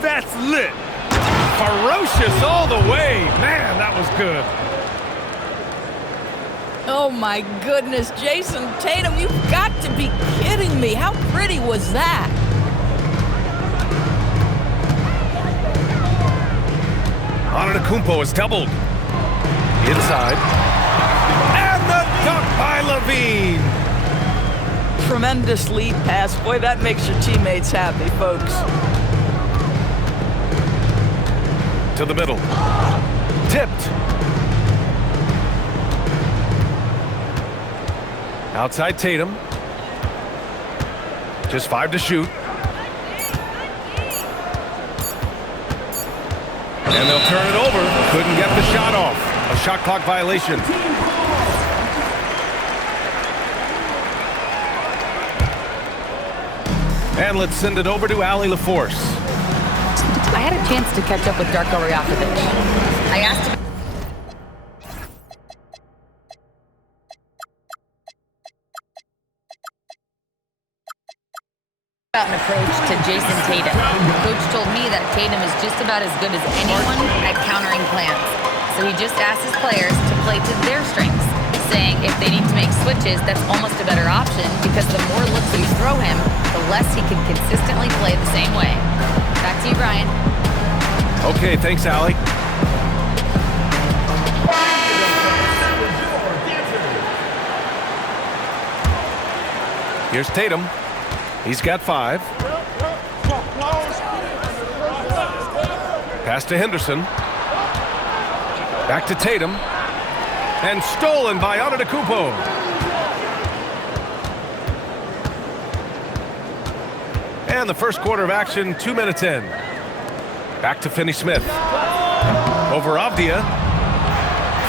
That's lit. Ferocious all the way. Man, that was good. Oh my goodness, Jason Tatum, you've got to be kidding me. How pretty was that? Antetokounmpo is doubled. Inside. And the dunk by Levine. Tremendous lead pass. Boy, that makes your teammates happy, folks. To the middle. Tipped. Outside Tatum. Just 5 to shoot. And they'll turn it over. Couldn't get the shot off. A shot clock violation. And let's send it over to Allie LaForce. I had a chance to catch up with Darko Rajakovic. I asked him about an approach to Jason Tatum. Coach told me that Tatum is just about as good as anyone at countering plans. So he just asked his players to play to their strengths, saying if they need to make switches, that's almost a better option because the more looks you throw him, the less he can consistently play the same way. Back to you, Brian. Okay, thanks, Allie. Here's Tatum. He's got 5. Pass to Henderson. Back to Tatum. And stolen by Antetokounmpo. And the first quarter of action, 2 minutes in. Back to Finney-Smith. Over Avdia.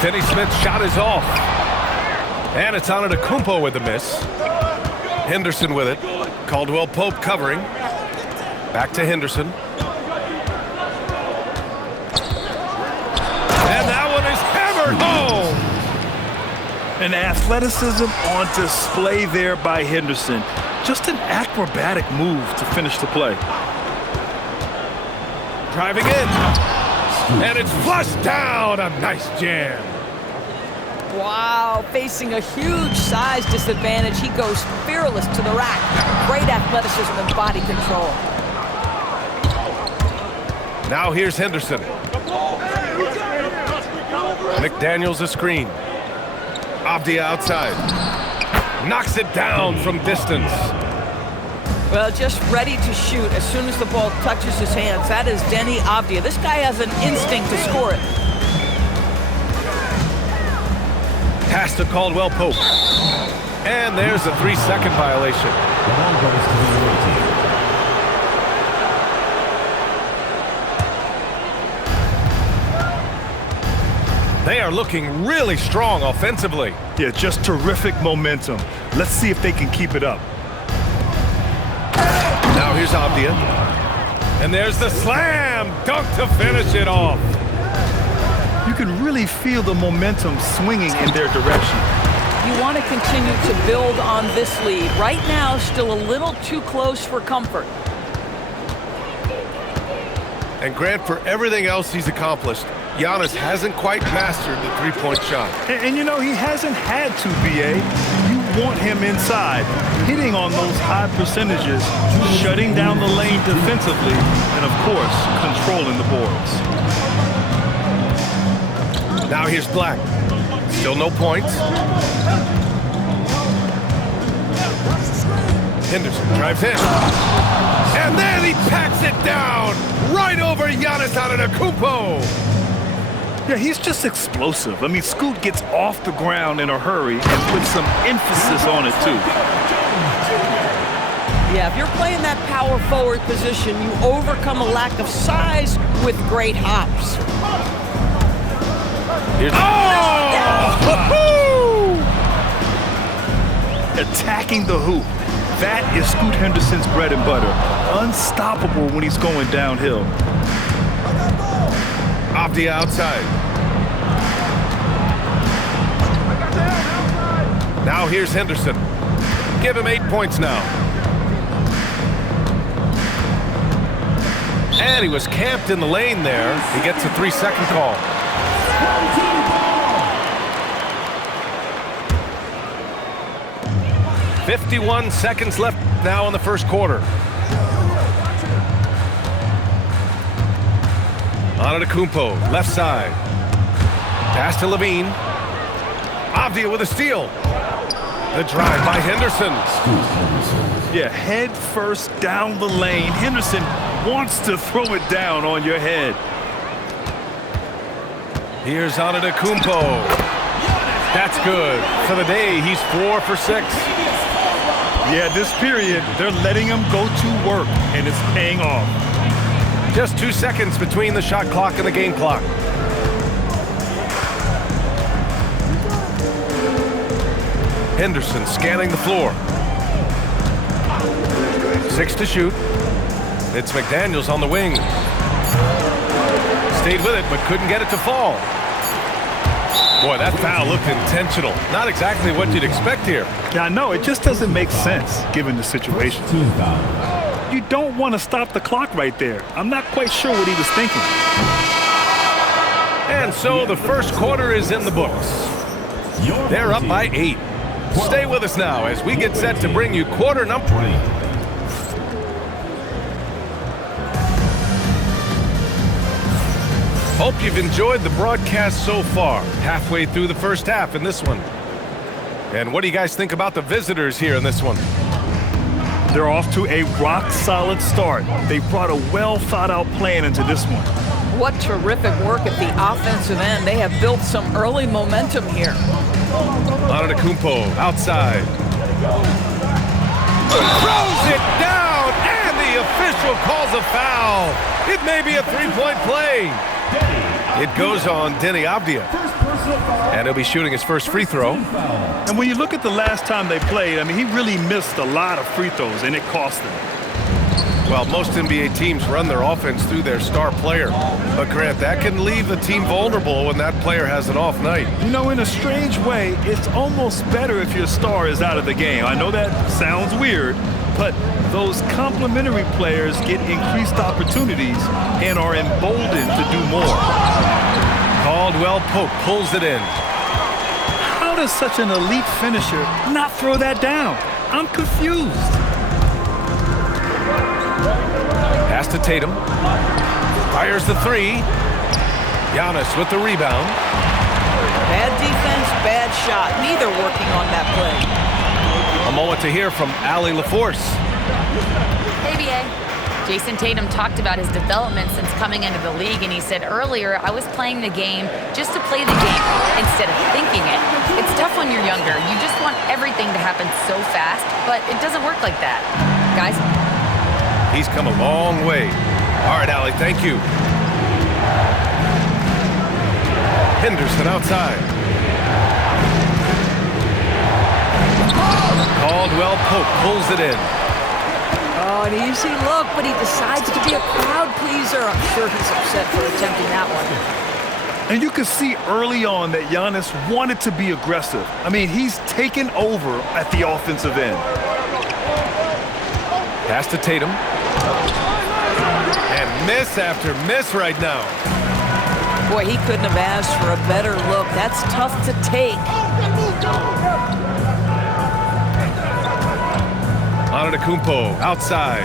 Finney-Smith's shot is off. And it's Antetokounmpo with the miss. Henderson with it. Caldwell Pope covering. Back to Henderson. And that one is hammered home. And athleticism on display there by Henderson. Just an acrobatic move to finish the play. Driving in. And it's flushed down. A nice jam. Wow, facing a huge size disadvantage, he goes fearless to the rack. Great athleticism and body control. Now here's Henderson. McDaniels a screen. Avdia outside. Knocks it down from distance. Well, just ready to shoot as soon as the ball touches his hands. That is Denny Avdia. This guy has an instinct to score it. Pass to Caldwell Pope. And there's a 3-second violation. They are looking really strong offensively. Yeah, just terrific momentum. Let's see if they can keep it up. Now here's Avdia. And there's the slam dunk to finish it off. You can really feel the momentum swinging in their direction. You want to continue to build on this lead. Right now, still a little too close for comfort. And Grant, for everything else he's accomplished, Giannis hasn't quite mastered the three-point shot. And you know, he hasn't had to, BA. You want him inside, hitting on those high percentages, shutting down the lane defensively, and of course, controlling the boards. Now here's Black. Still no points. Henderson drives in. And then he packs it down right over Giannis Antetokounmpo. Yeah, he's just explosive. I mean, Scoot gets off the ground in a hurry and puts some emphasis on it, too. Yeah, if you're playing that power forward position, you overcome a lack of size with great hops. Here's Attacking the hoop. That is Scoot Henderson's bread and butter. Unstoppable when he's going downhill. Avdia outside. Now here's Henderson. Give him 8 points now. And he was camped in the lane there. He gets a 3-second call. "51 seconds left now in the first quarter. Antetokounmpo, left side. Pass to Levine. Avdia with a steal. The drive by Henderson. Yeah, head first down the lane. Henderson wants to throw it down on your head. Here's Antetokounmpo. That's good. For the day, he's 4 for 6. Yeah, this period, they're letting him go to work, and it's paying off. Just 2 seconds between the shot clock and the game clock. Henderson scanning the floor. 6 to shoot. It's McDaniels on the wing. Stayed with it, but couldn't get it to fall. Boy, that foul looked intentional. Not exactly what you'd expect here. Yeah, I know. It just doesn't make sense, given the situation. You don't want to stop the clock right there. I'm not quite sure what he was thinking. And so the first quarter is in the books. They're up by 8. Stay with us now as we get set to bring you quarter number 3. Hope you've enjoyed the broadcast so far. Halfway through the first half in this one. And what do you guys think about the visitors here in this one? They're off to a rock-solid start. They brought a well-thought-out plan into this one. What terrific work at the offensive end. They have built some early momentum here. Antetokounmpo outside. Throws it down, and the official calls a foul. It may be a 3-point play. It goes on Denny Avdia. And he'll be shooting his first free throw. And when you look at the last time they played, I mean, he really missed a lot of free throws, and it cost them. Well, most NBA teams run their offense through their star player. But, Grant, that can leave the team vulnerable when that player has an off night. You know, in a strange way, it's almost better if your star is out of the game. I know that sounds weird, but those complementary players get increased opportunities and are emboldened to do more. Caldwell Pope pulls it in. How does such an elite finisher not throw that down? I'm confused. Pass to Tatum. Fires the 3. Giannis with the rebound. Bad defense, bad shot. Neither working on that play. A moment to hear from Allie LaForce. Hey, BA. Jason Tatum talked about his development since coming into the league, and he said earlier, I was playing the game just to play the game instead of thinking it. It's tough when you're younger. You just want everything to happen so fast, but it doesn't work like that. Guys? He's come a long way. All right, Allie, thank you. Henderson outside. Caldwell Pope pulls it in. Oh, an easy look, but he decides to be a crowd pleaser. I'm sure he's upset for attempting that one. And you could see early on that Giannis wanted to be aggressive. I mean, he's taken over at the offensive end. Pass to Tatum. And miss after miss right now. Boy, he couldn't have asked for a better look. That's tough to take. Antetokounmpo outside.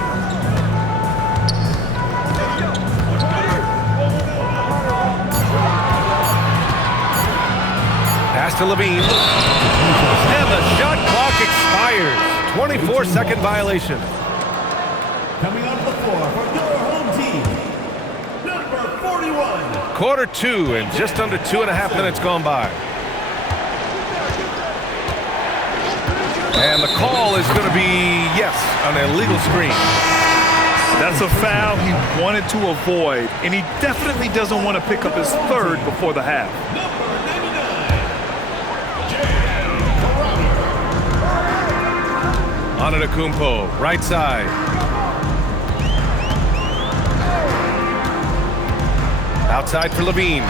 Pass to Levine. And the shot clock expires. 24-second violation. Coming onto the floor for your home team, number 41. Quarter 2 and just under 2.5 minutes gone by. And the call is going to be, yes, an illegal screen. That's a foul he wanted to avoid, and he definitely doesn't want to pick up his third before the half. Antetokounmpo, right side. Outside for Levine.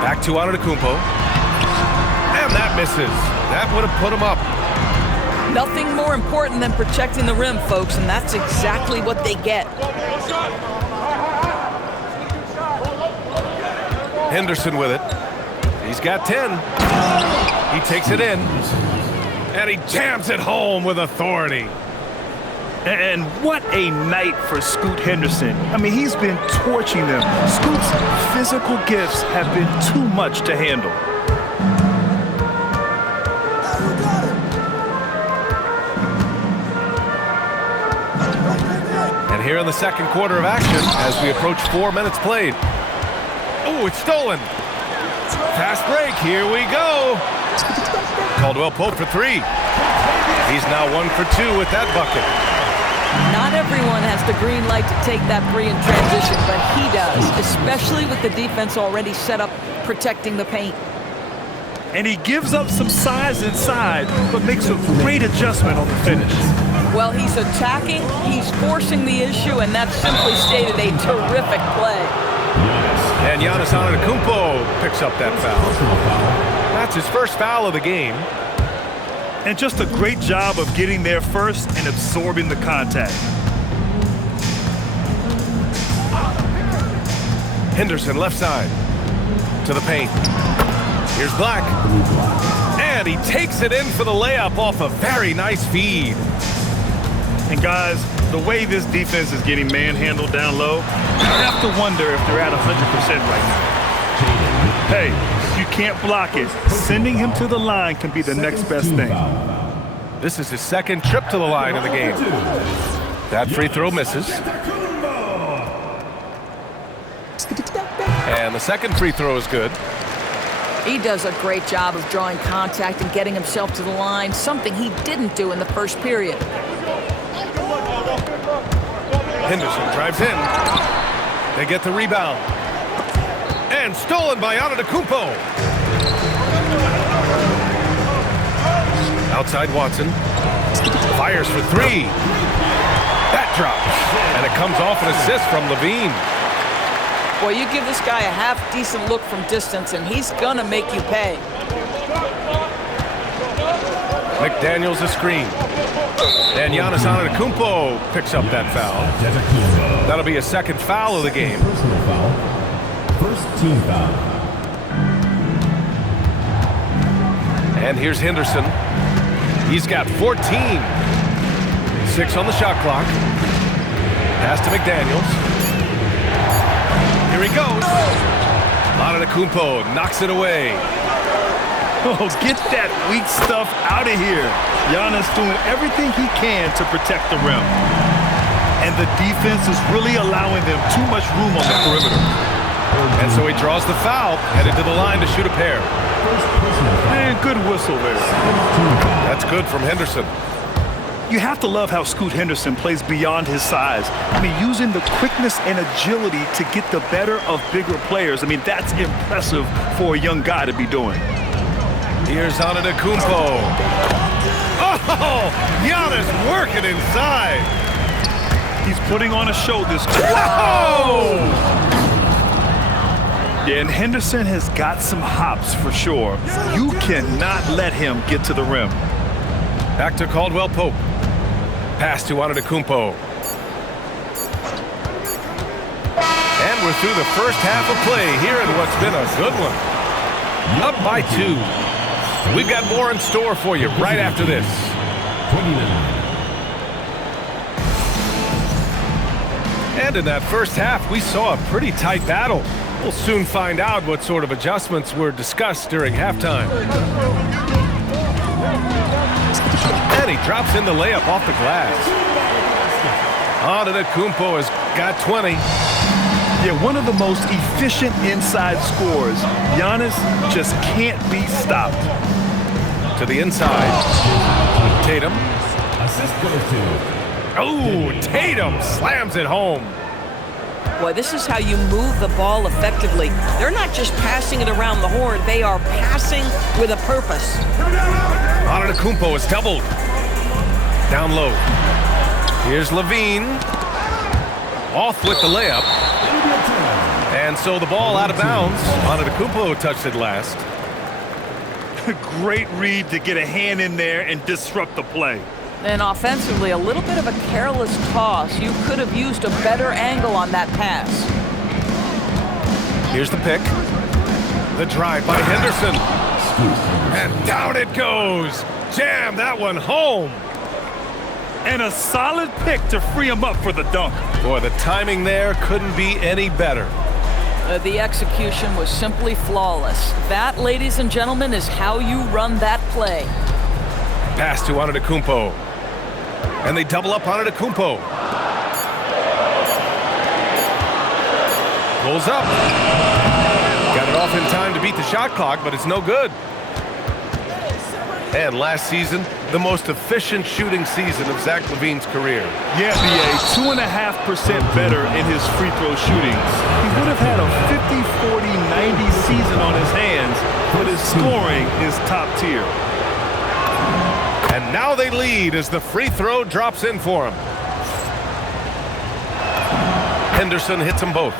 Back to Antetokounmpo. And that misses. That would have put him up. Nothing more important than protecting the rim, folks, and that's exactly what they get. Henderson with it. He's got 10. He takes it in. And he jams it home with authority. And what a night for Scoot Henderson. I mean, he's been torching them. Scoot's physical gifts have been too much to handle. And here in the second quarter of action, as we approach 4 minutes played. Oh, it's stolen. Fast break, here we go. Caldwell Pope for 3. He's now 1 for 2 with that bucket. Not everyone has the green light to take that 3 in transition, but he does, especially with the defense already set up protecting the paint. And he gives up some size inside, but makes a great adjustment on the finish. Well, he's attacking, he's forcing the issue, and that's simply stated a terrific play. And Giannis Antetokounmpo picks up that foul. That's his first foul of the game. And just a great job of getting there first and absorbing the contact. Henderson left side to the paint. Here's Black. And he takes it in for the layup off a very nice feed. And guys, the way this defense is getting manhandled down low, you have to wonder if they're at 100% right now. Hey, if you can't block it, sending him to the line can be the next best thing. This is his second trip to the line in the game. That free throw misses. And the second free throw is good. He does a great job of drawing contact and getting himself to the line, something he didn't do in the first period. Henderson drives in. They get the rebound. And stolen by Antetokounmpo. Outside Watson. Fires for 3. That drops. And it comes off an assist from Levine. Boy, you give this guy a half-decent look from distance, and he's gonna make you pay. McDaniels a screen. And Giannis Antetokounmpo picks up that foul. That'll be a second foul of the game. Personal foul. First team foul. And here's Henderson. He's got 14. 6 on the shot clock. Pass to McDaniels. Here he goes. Antetokounmpo knocks it away. Oh, get that weak stuff out of here. Giannis doing everything he can to protect the rim. And the defense is really allowing them too much room on the perimeter. And so he draws the foul, headed to the line to shoot a pair. And good whistle there. That's good from Henderson. You have to love how Scoot Henderson plays beyond his size. I mean, using the quickness and agility to get the better of bigger players. I mean, that's impressive for a young guy to be doing. Here's Antetokounmpo. Oh, Giannis working inside. He's putting on a show this quarter. Oh! Yeah, and Henderson has got some hops for sure. You cannot let him get to the rim. Back to Caldwell Pope. Pass to Antetokounmpo. And we're through the first half of play here in what's been a good one. Up by 2. We've got more in store for you right after this. 29. And in that first half, we saw a pretty tight battle. We'll soon find out what sort of adjustments were discussed during halftime. And he drops in the layup off the glass. Antetokounmpo has got 20. Yeah, one of the most efficient inside scorers. Giannis just can't be stopped. To the inside. Tatum. Assist goes to. Oh, Tatum slams it home. Boy, this is how you move the ball effectively. They're not just passing it around the horn. They are passing with a purpose. Antetokounmpo is doubled. Down low. Here's Levine. Off with the layup. And so the ball out of bounds. Antetokounmpo touched it last. Great read to get a hand in there and disrupt the play. And offensively, a little bit of a careless toss. You could have used a better angle on that pass. Here's the pick. The drive by Henderson. And down it goes. Jam that one home. And a solid pick to free him up for the dunk. Boy, the timing there couldn't be any better. The execution was simply flawless. That, ladies and gentlemen, is how you run that play. Pass to Antetokounmpo. And they double up Antetokounmpo. Pulls up. Got it off in time to beat the shot clock, but it's no good. And last season, the most efficient shooting season of Zach LaVine's career. Yeah, BA, 2.5% better in his free throw shootings. He would have had a 50, 40, 90 season on his hands, but his scoring is top tier. And now they lead as the free throw drops in for him. Henderson hits them both.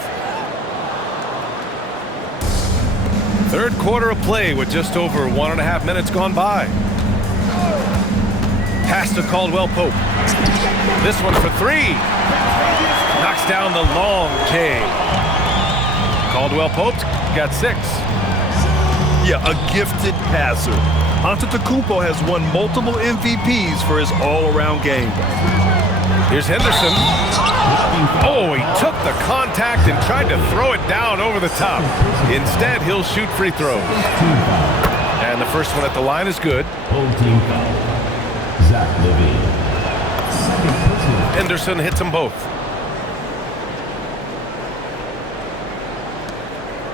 Third quarter of play with just over 1.5 minutes gone by. Pass to Caldwell Pope. This one for three. Knocks down the long J. Caldwell Pope got 6. Yeah, a gifted passer. Antetokounmpo has won multiple MVPs for his all-around game. Here's Henderson. Oh, he took the contact and tried to throw it down over the top. Instead, he'll shoot free throws. And the first one at the line is good. Old team foul. Zach LaVine. Second personal. Henderson hits them both.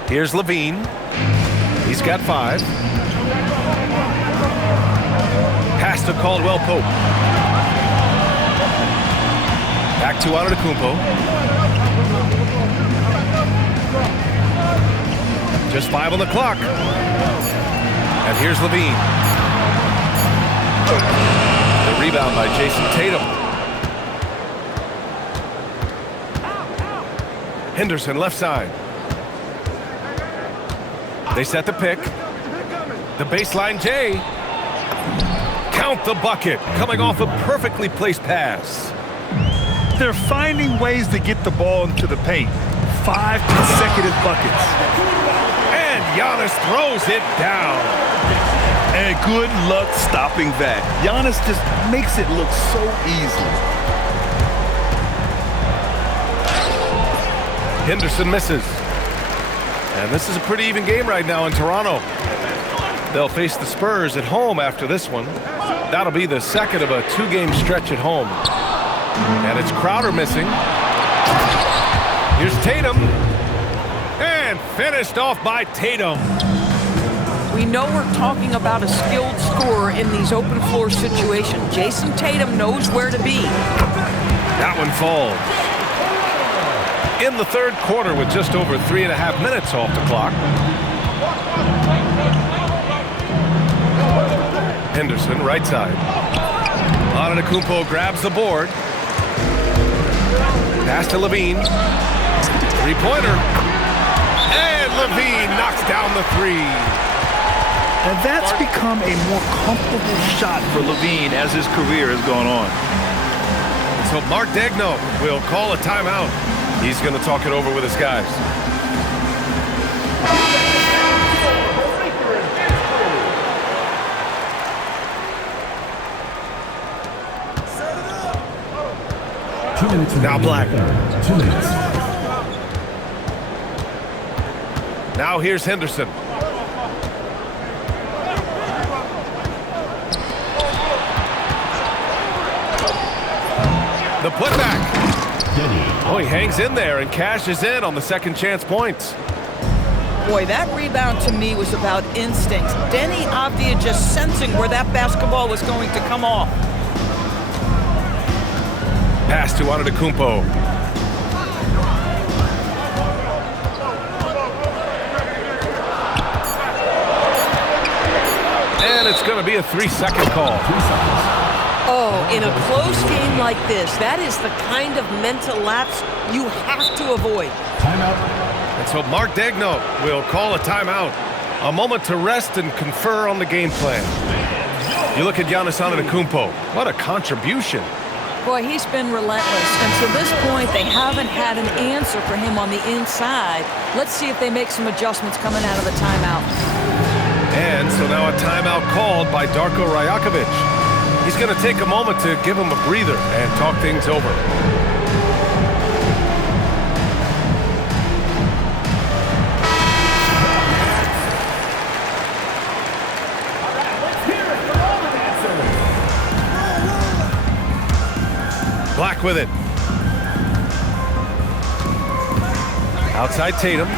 Here's LaVine. He's got 5. Pass to Caldwell Pope. Back to Antetokounmpo. Just 5 on the clock. And here's LaVine. The rebound by Jason Tatum. Henderson left side. They set the pick. The baseline J. Count the bucket. Coming off a perfectly placed pass. They're finding ways to get the ball into the paint. 5 consecutive buckets. And Giannis throws it down. And good luck stopping that. Giannis just makes it look so easy. Henderson misses. And this is a pretty even game right now in Toronto. They'll face the Spurs at home after this one. That'll be the second of a 2-game stretch at home. And it's Crowder missing. Here's Tatum. And finished off by Tatum. We know we're talking about a skilled scorer in these open floor situations. Jason Tatum knows where to be. That one falls. In the third quarter with just over 3.5 minutes off the clock. Henderson, right side. Antetokounmpo grabs the board. Pass to LaVine. 3-pointer. And LaVine knocks down the 3. And that's become a more comfortable shot for LaVine as his career has gone on. So Mark Daigneault will call a timeout. He's going to talk it over with his guys. Now Black. 2 minutes. Now here's Henderson. The putback. Oh, he hangs in there and cashes in on the second chance points. Boy, that rebound to me was about instinct. Denny Avdia just sensing where that basketball was going to come off. Pass to Antetokounmpo. And it's going to be a 3-second call. 3 seconds. Oh, in a close game like this, that is the kind of mental lapse you have to avoid. Timeout. And so Mark Daigneault will call a timeout. A moment to rest and confer on the game plan. You look at Giannis Antetokounmpo. What a contribution. Boy, he's been relentless, and to this point, they haven't had an answer for him on the inside. Let's see if they make some adjustments coming out of the timeout. And so now a timeout called by Darko Rajakovic. He's going to take a moment to give him a breather and talk things over. Black with it. Outside Tatum.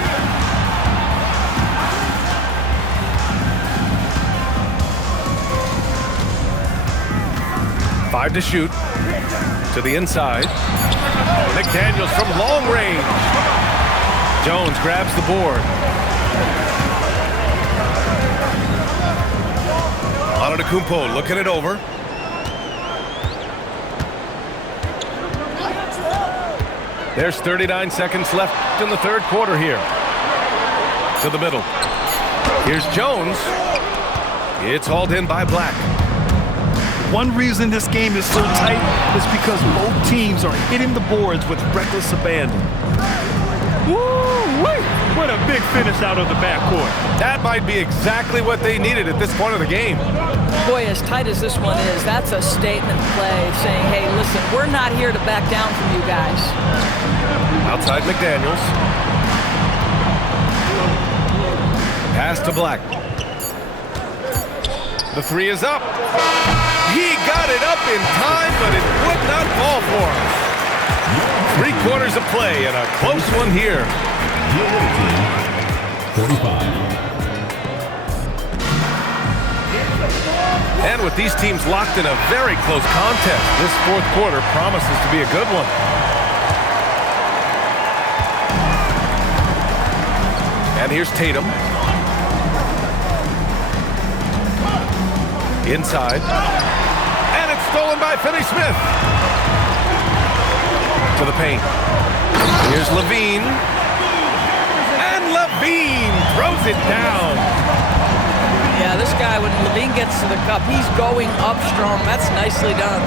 Five to shoot. To the inside. McDaniels from long range. Jones grabs the board. Antetokounmpo looking it over. There's 39 seconds left in the third quarter here. To the middle. Here's Jones. It's hauled in by Black. One reason this game is so tight is because both teams are hitting the boards with reckless abandon. Woo-wee! What a big finish out of the backcourt. That might be exactly what they needed at this point of the game. Boy, as tight as this one is, that's a statement play saying, hey, listen, we're not here to back down from you guys. Outside McDaniels. Pass to Black. The three is up. He got it up in time, but it would not fall for him. 3 quarters of play and a close one here. 45. And with these teams locked in a very close contest, this fourth quarter promises to be a good one. And here's Tatum. Inside. And it's stolen by Finney-Smith. To the paint. Here's Levine. And Levine throws it down. Yeah, this guy, when Levine gets to the cup, he's going up strong. That's nicely done.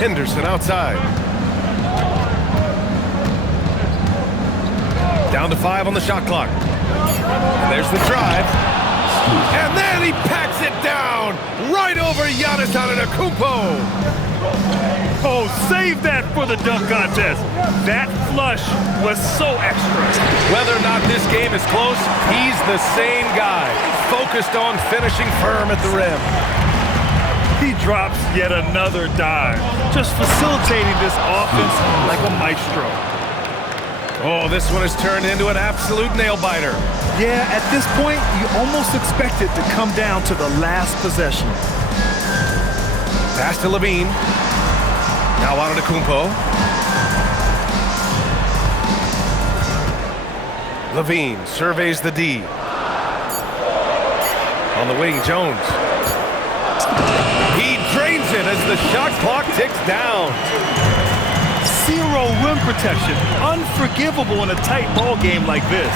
Henderson outside. Down to 5 on the shot clock. And there's the drive. And then he packs it down right over Giannis Antetokounmpo. Oh, save that for the dunk contest. That flush was so extra. Whether or not this game is close, he's the same guy, focused on finishing firm at the rim. He drops yet another dive, just facilitating this offense like a maestro. Oh, this one has turned into an absolute nail-biter. Yeah, at this point, you almost expect it to come down to the last possession. Pass to Levine. Now Antetokounmpo. Levine surveys the D. On the wing, Jones. He drains it as the shot clock ticks down. Zero rim protection. Unforgivable in a tight ball game like this.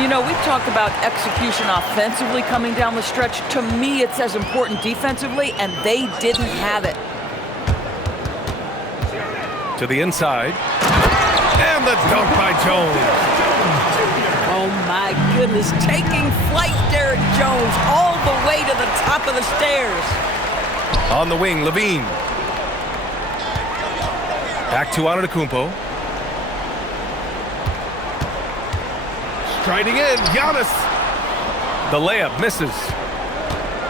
You know, we've talked about execution offensively coming down the stretch. To me, it's as important defensively, and they didn't have it. To the inside. And the dunk by Jones. Oh, my goodness. Taking flight, Derek Jones, all the way to the top of the stairs. On the wing, Levine. Back to Antetokounmpo. Striding in, Giannis. The layup misses.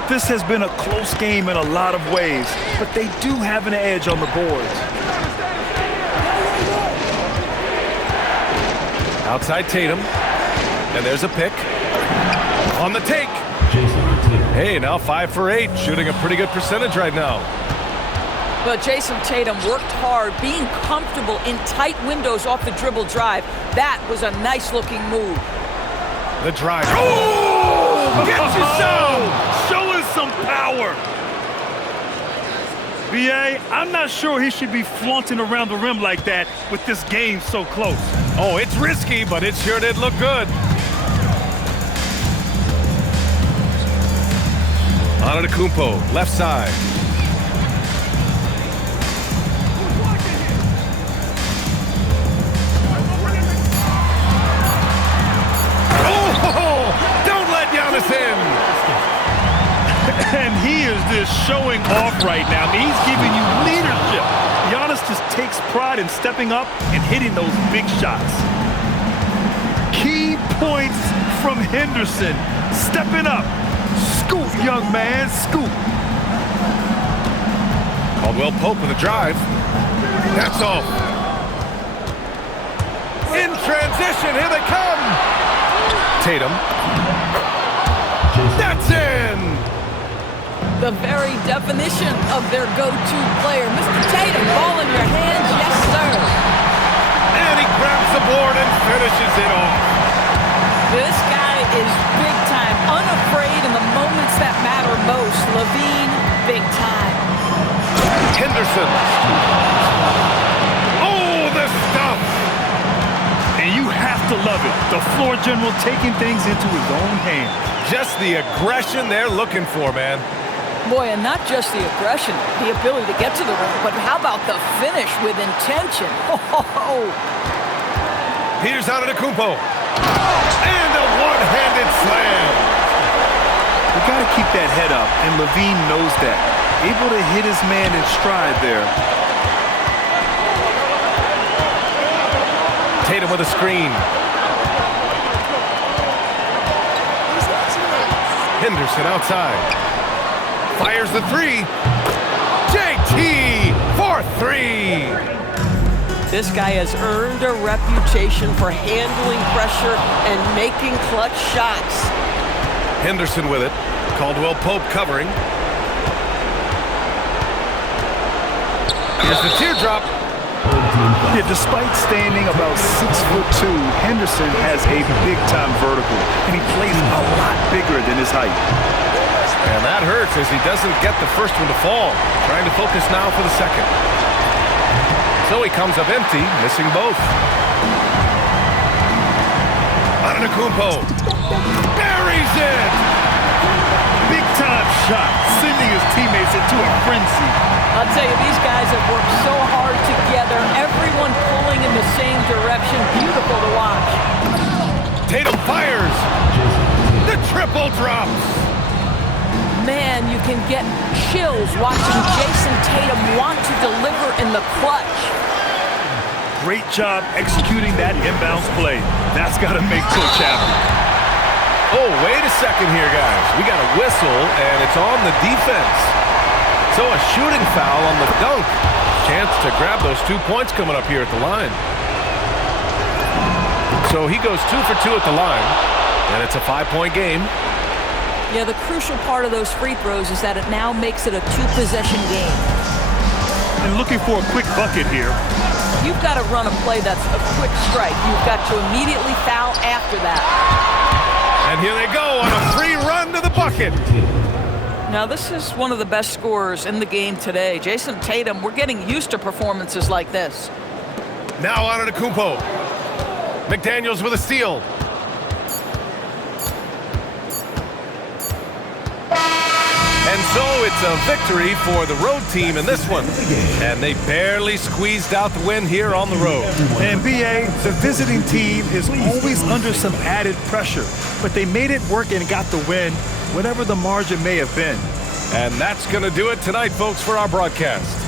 This has been a close game in a lot of ways, but they do have an edge on the boards. Outside Tatum. And there's a pick. On the take. Hey, now 5 for 8, shooting a pretty good percentage right now. But Jason Tatum worked hard, being comfortable in tight windows off the dribble drive. That was a nice-looking move. The drive. Oh! Get you some! Show us some power! BA, I'm not sure he should be flaunting around the rim like that with this game so close. Oh, it's risky, but it sure did look good. Antetokounmpo, left side. Oh, don't let Giannis in. And he is just showing off right now. I mean, he's giving you leadership. Giannis just takes pride in stepping up and hitting those big shots. Key points from Henderson. Stepping up. Scoop, young man, scoop. Caldwell Pope with a drive. That's off. In transition, here they come. Tatum. That's in. The very definition of their go-to player. Mr. Tatum, ball in your hands, yes, sir. And he grabs the board and finishes it off. This guy is big time, unafraid in the moments that matter most. Levine, big time. Henderson. Oh, the stuff. And you have to love it. The floor general taking things into his own hands. Just the aggression they're looking for, man. Boy, and not just the aggression, the ability to get to the rim, but how about the finish with intention? Oh. Here's Antetokounmpo. And a one-handed slam. You got to keep that head up, and Levine knows that. Able to hit his man in stride there. Tatum with a screen. Henderson outside. Fires the three. JT for three. This guy has earned a reputation for handling pressure and making clutch shots. Henderson with it. Caldwell Pope covering. Here's the teardrop. Yeah, despite standing about 6'2", Henderson has a big-time vertical, and he plays a lot bigger than his height. And that hurts as he doesn't get the first one to fall. Trying to focus now for the second. So he comes up empty, missing both. Antetokounmpo buries it! Big-time shot, sending his teammates into a frenzy. I'll tell you, these guys have worked so hard together, everyone pulling in the same direction. Beautiful to watch. Tatum fires! The triple drops! Man, you can get chills watching Jason Tatum want to deliver in the clutch. Great job executing that inbounds play. That's got to make Coach happy. Oh, wait a second here, guys. We got a whistle, and it's on the defense. So a shooting foul on the dunk. Chance to grab those 2 points coming up here at the line. So he goes 2 for 2 at the line, and it's a 5-point game. Yeah, the crucial part of those free throws is that it now makes it a 2-possession game. And looking for a quick bucket here. You've got to run a play that's a quick strike. You've got to immediately foul after that. And here they go on a free run to the bucket. Now, this is one of the best scorers in the game today. Jason Tatum, we're getting used to performances like this. Now Antetokounmpo. McDaniels with a steal. And so it's a victory for the road team in this one. And they barely squeezed out the win here on the road. And BA, the visiting team is always under some added pressure, but they made it work and got the win, whatever the margin may have been. And that's going to do it tonight, folks, for our broadcast.